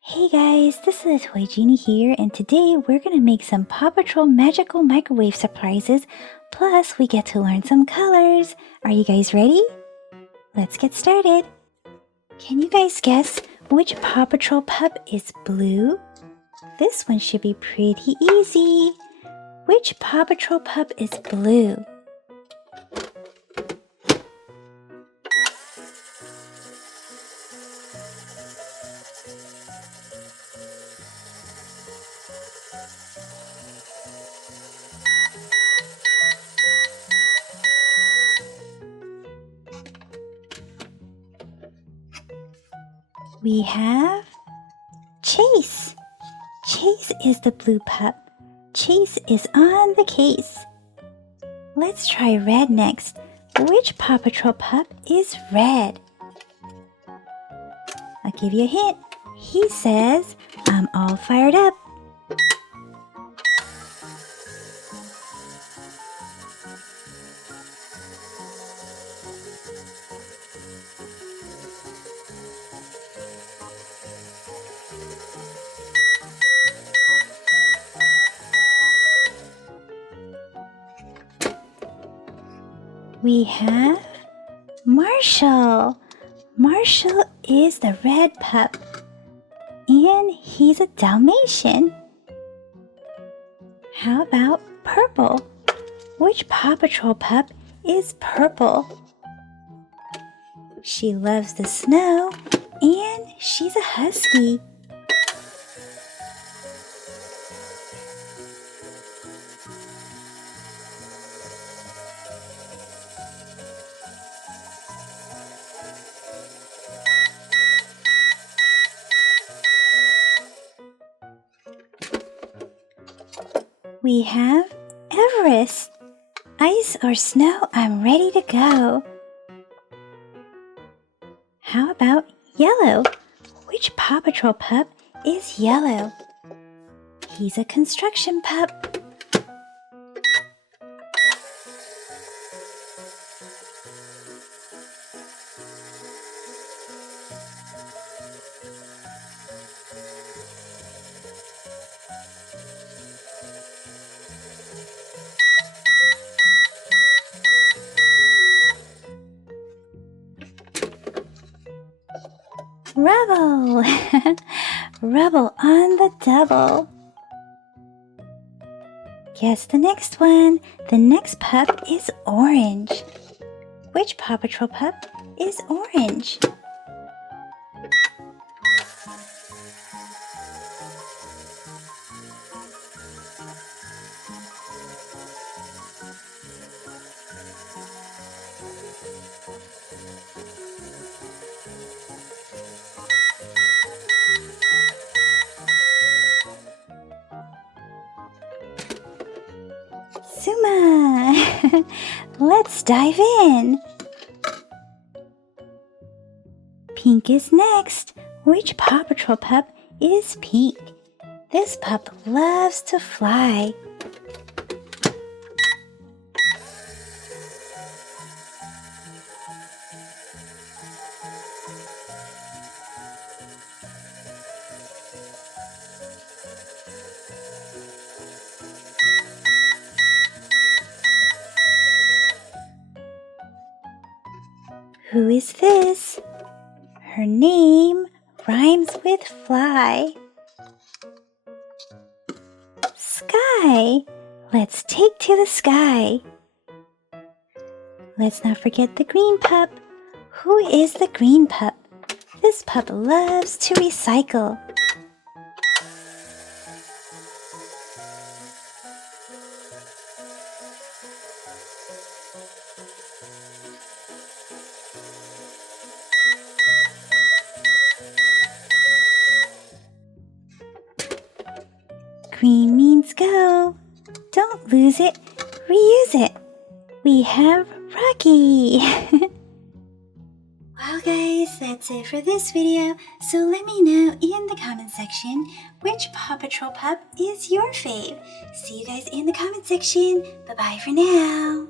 Hey guys, this is Toy Genie here, and today we're gonna make some Paw Patrol magical microwave surprises, plus we get to learn some colors. Are you guys ready? Let's get started. Can you guys guess which Paw Patrol pup is blue? This one should be pretty easy. Which Paw Patrol pup is blue? We have Chase. Chase is the blue pup. Chase is on the case. Let's try red next. Which Paw Patrol pup is red? I'll give you a hint. He says, "I'm all fired up." We have Marshall. Marshall is the red pup, and he's a Dalmatian. How about purple? Which Paw Patrol pup is purple? She loves the snow, and she's a husky. We have Everest. Ice or snow, I'm ready to go. How about yellow? Which Paw Patrol pup is yellow? He's a construction pup. Rubble! Rubble on the double. Guess the next one. The next pup is orange. Which Paw Patrol pup is orange? Zuma! Let's dive in. Pink is next. Which Paw Patrol pup is pink? This pup loves to fly. Who is this? Her name rhymes with fly. Skye. Let's take to the sky. Let's not forget the green pup. Who is the green pup? This pup loves to recycle. Green means go. Don't lose it, reuse it. We have Rocky. Well guys, that's it for this video. So let me know in the comment section which Paw Patrol pup is your fave. See you guys in the comment section. Bye-bye for now.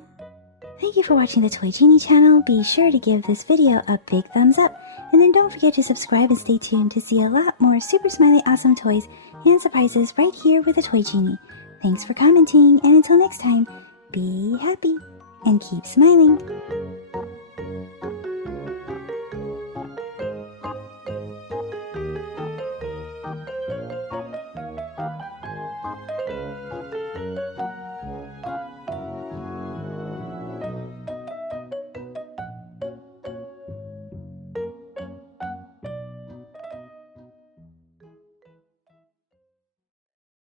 Thank you for watching the Toy Genie channel. Be sure to give this video a big thumbs up. And then don't forget to subscribe and stay tuned to see a lot more super smiley awesome toys and surprises right here with the Toy Genie. Thanks for commenting, and until next time, be happy and keep smiling.